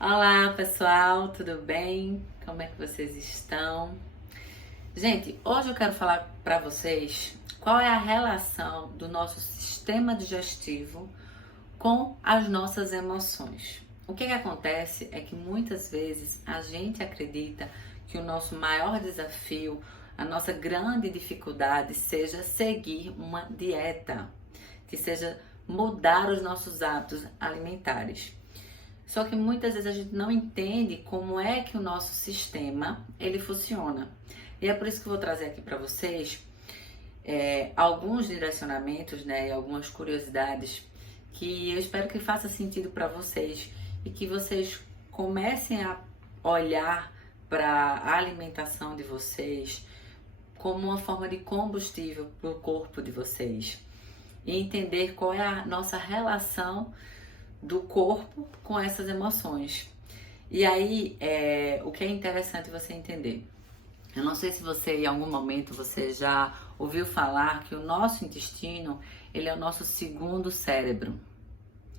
Olá pessoal, tudo bem? Como é que vocês estão? Gente, hoje eu quero falar para vocês qual é a relação do nosso sistema digestivo com as nossas emoções. O que acontece é que muitas vezes a gente acredita que o nosso maior desafio, a nossa grande dificuldade seja seguir uma dieta, que seja mudar os nossos hábitos alimentares. Só que muitas vezes a gente não entende como é que o nosso sistema ele funciona. E é por isso que eu vou trazer aqui para vocês alguns direcionamentos, né, e algumas curiosidades que eu espero que faça sentido para vocês e que vocês comecem a olhar para a alimentação de vocês como uma forma de combustível para o corpo de vocês e entender qual é a nossa relação do corpo com essas emoções. E aí, o que é interessante você entender. Eu não sei se você, em algum momento, você já ouviu falar que o nosso intestino, ele é o nosso segundo cérebro.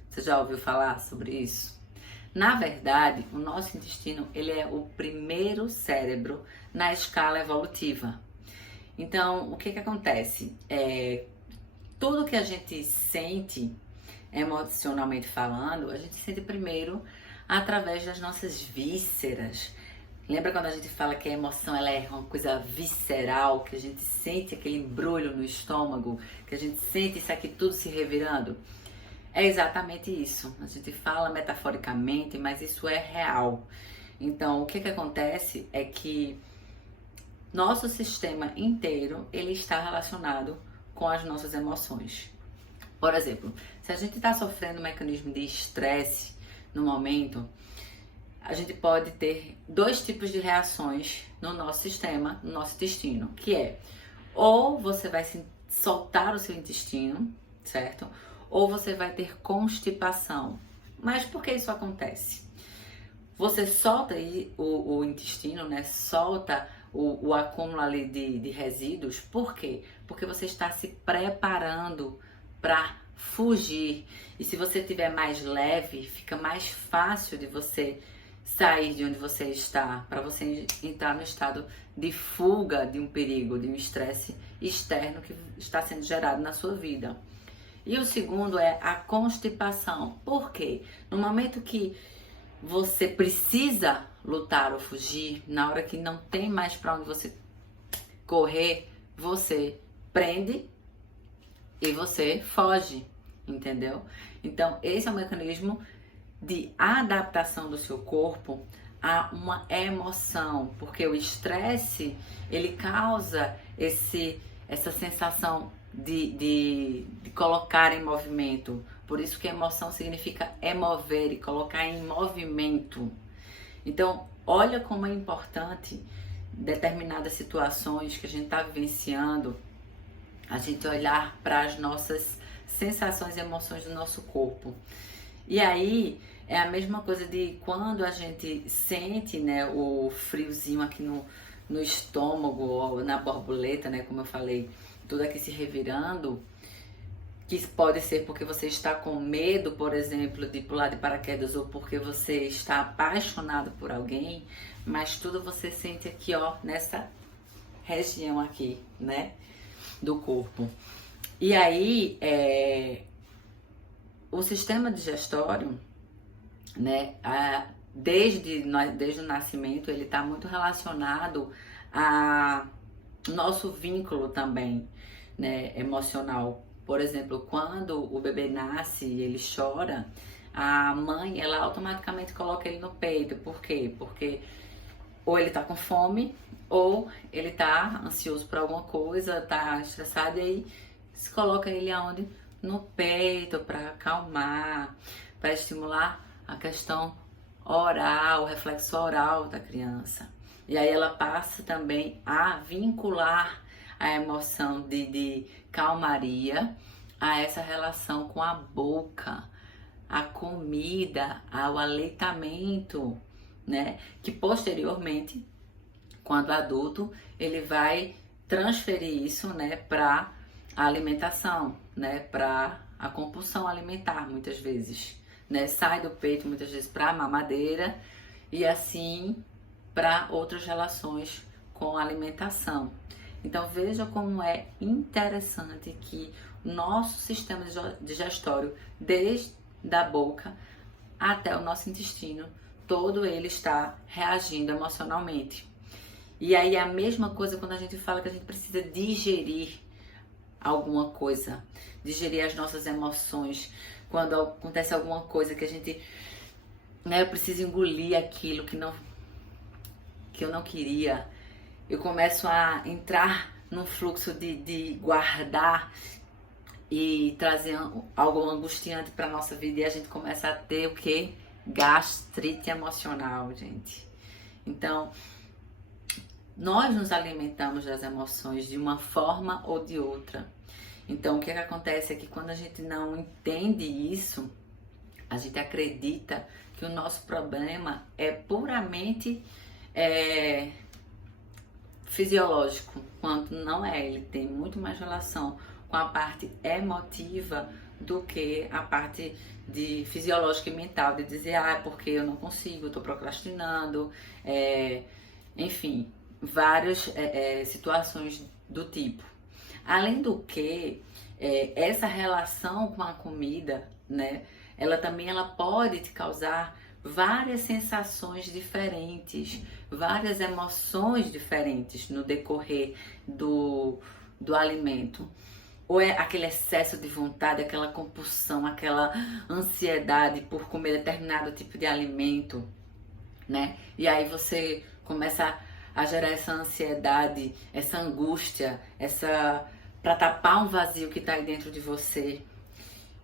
Você já ouviu falar sobre isso? Na verdade, o nosso intestino, ele é o primeiro cérebro na escala evolutiva. Então, o que acontece? Tudo que a gente sente, emocionalmente falando, a gente sente primeiro através das nossas vísceras. Lembra quando a gente fala que a emoção ela é uma coisa visceral, que a gente sente aquele embrulho no estômago, que a gente sente isso aqui tudo se revirando? É exatamente isso. A gente fala metaforicamente, mas isso é real. Então, o que acontece é que nosso sistema inteiro ele está relacionado com as nossas emoções. Por exemplo, se a gente está sofrendo um mecanismo de estresse no momento, a gente pode ter dois tipos de reações no nosso sistema, no nosso intestino, que é ou você vai soltar o seu intestino, certo? Ou você vai ter constipação. Mas por que isso acontece? Você solta aí o intestino, né? Solta o acúmulo ali de resíduos. Por quê? Porque você está se preparando para fugir. E se você tiver mais leve, fica mais fácil de você sair de onde você está, para você entrar no estado de fuga de um perigo, de um estresse externo que está sendo gerado na sua vida. E o segundo é a constipação. Por quê? No momento que você precisa lutar ou fugir, na hora que não tem mais para onde você correr, você prende e você foge, entendeu? Então, esse é o mecanismo de adaptação do seu corpo a uma emoção, porque o estresse, ele causa essa sensação de colocar em movimento. Por isso que emoção significa emover e colocar em movimento. Então, olha como é importante determinadas situações que a gente está vivenciando, a gente olhar para as nossas sensações e emoções do nosso corpo. E aí é a mesma coisa de quando a gente sente, né, o friozinho aqui no estômago ou na borboleta, né, como eu falei, tudo aqui se revirando, que pode ser porque você está com medo, por exemplo, de pular de paraquedas ou porque você está apaixonado por alguém, mas tudo você sente aqui, ó, nessa região aqui, né, do corpo. E aí, o sistema digestório, né, desde o nascimento, ele está muito relacionado a nosso vínculo também, né, emocional. Por exemplo, quando o bebê nasce e ele chora, a mãe, ela automaticamente coloca ele no peito. Por quê? Porque ou ele tá com fome, ou ele tá ansioso por alguma coisa, tá estressado, e aí se coloca ele aonde? No peito, para acalmar, para estimular a questão oral, o reflexo oral da criança. E aí ela passa também a vincular a emoção de calmaria a essa relação com a boca, a comida, ao aleitamento, né? Que posteriormente, quando adulto, ele vai transferir isso, né, para a alimentação, né, para a compulsão alimentar, muitas vezes, né? Sai do peito muitas vezes para a mamadeira e assim para outras relações com a alimentação. Então veja como é interessante que o nosso sistema digestório, desde a boca até o nosso intestino, todo ele está reagindo emocionalmente. E aí é a mesma coisa quando a gente fala que a gente precisa digerir alguma coisa, digerir as nossas emoções. Quando acontece alguma coisa que a gente, né, eu preciso engolir aquilo que eu não queria, eu começo a entrar num fluxo de guardar e trazer algo angustiante para nossa vida, e a gente começa a ter o que? Gastrite emocional, gente. Então, nós nos alimentamos das emoções de uma forma ou de outra. Então, o que acontece é que quando a gente não entende isso, a gente acredita que o nosso problema é puramente fisiológico, quando não é. Ele tem muito mais relação com a parte emotiva do que a parte de fisiológica e mental, de dizer, é porque eu não consigo, eu tô procrastinando, enfim, várias situações do tipo. Além do que, essa relação com a comida, né, ela pode te causar várias sensações diferentes, várias emoções diferentes no decorrer do alimento. Ou é aquele excesso de vontade, aquela compulsão, aquela ansiedade por comer determinado tipo de alimento, né? E aí você começa a gerar essa ansiedade, essa angústia, para tapar um vazio que está aí dentro de você.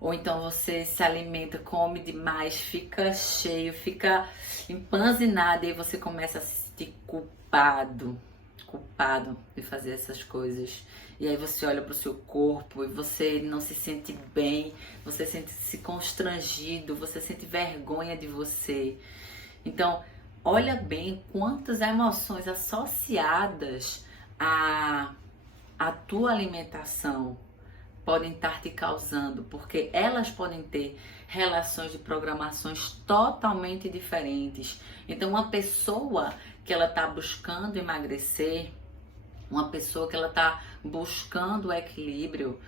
Ou então você se alimenta, come demais, fica cheio, fica empanzinado e aí você começa a se sentir culpado de fazer essas coisas. E aí você olha para o seu corpo e você não se sente bem, você sente-se constrangido, você sente vergonha de você. Então, olha bem quantas emoções associadas à tua alimentação podem estar te causando, porque elas podem ter relações de programações totalmente diferentes. Então, uma pessoa que ela está buscando emagrecer, uma pessoa que ela está buscando o equilíbrio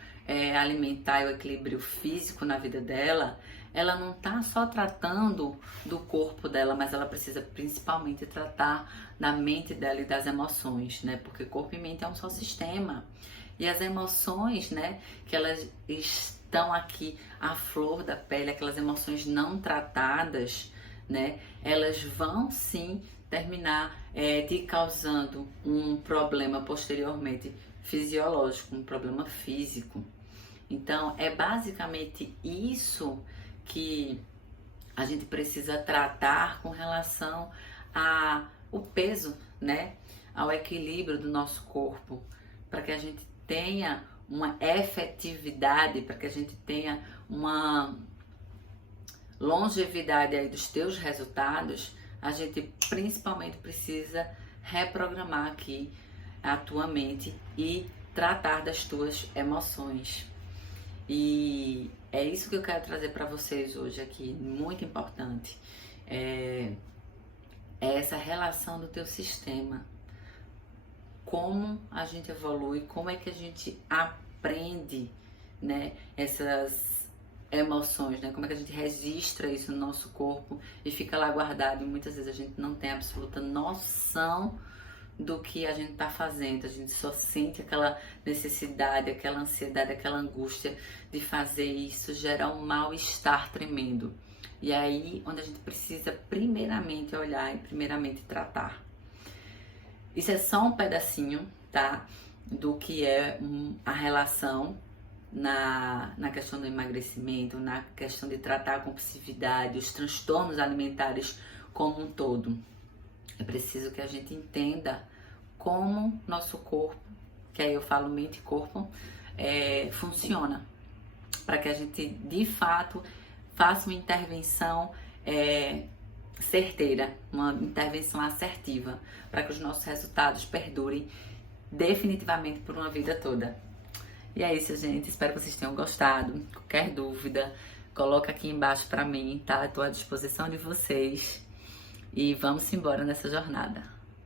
alimentar e o equilíbrio físico na vida dela, ela não está só tratando do corpo dela, mas ela precisa principalmente tratar da mente dela e das emoções, né? Porque corpo e mente é um só sistema. E as emoções, né, que elas estão aqui à flor da pele, aquelas emoções não tratadas, né, elas vão sim terminar te causando um problema posteriormente fisiológico, um problema físico. Então, é basicamente isso que a gente precisa tratar com relação ao peso, né, ao equilíbrio do nosso corpo, para que a gente tenha uma efetividade, para que a gente tenha uma longevidade aí dos teus resultados. A gente principalmente precisa reprogramar aqui a tua mente e tratar das tuas emoções. E é isso que eu quero trazer para vocês hoje aqui, muito importante. É essa relação do teu sistema. Como a gente evolui, como é que a gente aprende, né, essas emoções, né? Como é que a gente registra isso no nosso corpo e fica lá guardado, e muitas vezes a gente não tem absoluta noção do que a gente está fazendo. A gente só sente aquela necessidade, aquela ansiedade, aquela angústia de fazer isso, gera um mal-estar tremendo. E aí, onde a gente precisa primeiramente olhar e primeiramente tratar. Isso é só um pedacinho, tá? Do que é a relação na questão do emagrecimento, na questão de tratar a compulsividade, os transtornos alimentares como um todo. É preciso que a gente entenda como nosso corpo, que aí eu falo mente e corpo, funciona. Para que a gente, de fato, faça uma intervenção certeira, uma intervenção assertiva, para que os nossos resultados perdurem definitivamente por uma vida toda. E é isso, gente. Espero que vocês tenham gostado. Qualquer dúvida, coloca aqui embaixo para mim, tá? Estou à disposição de vocês e vamos embora nessa jornada.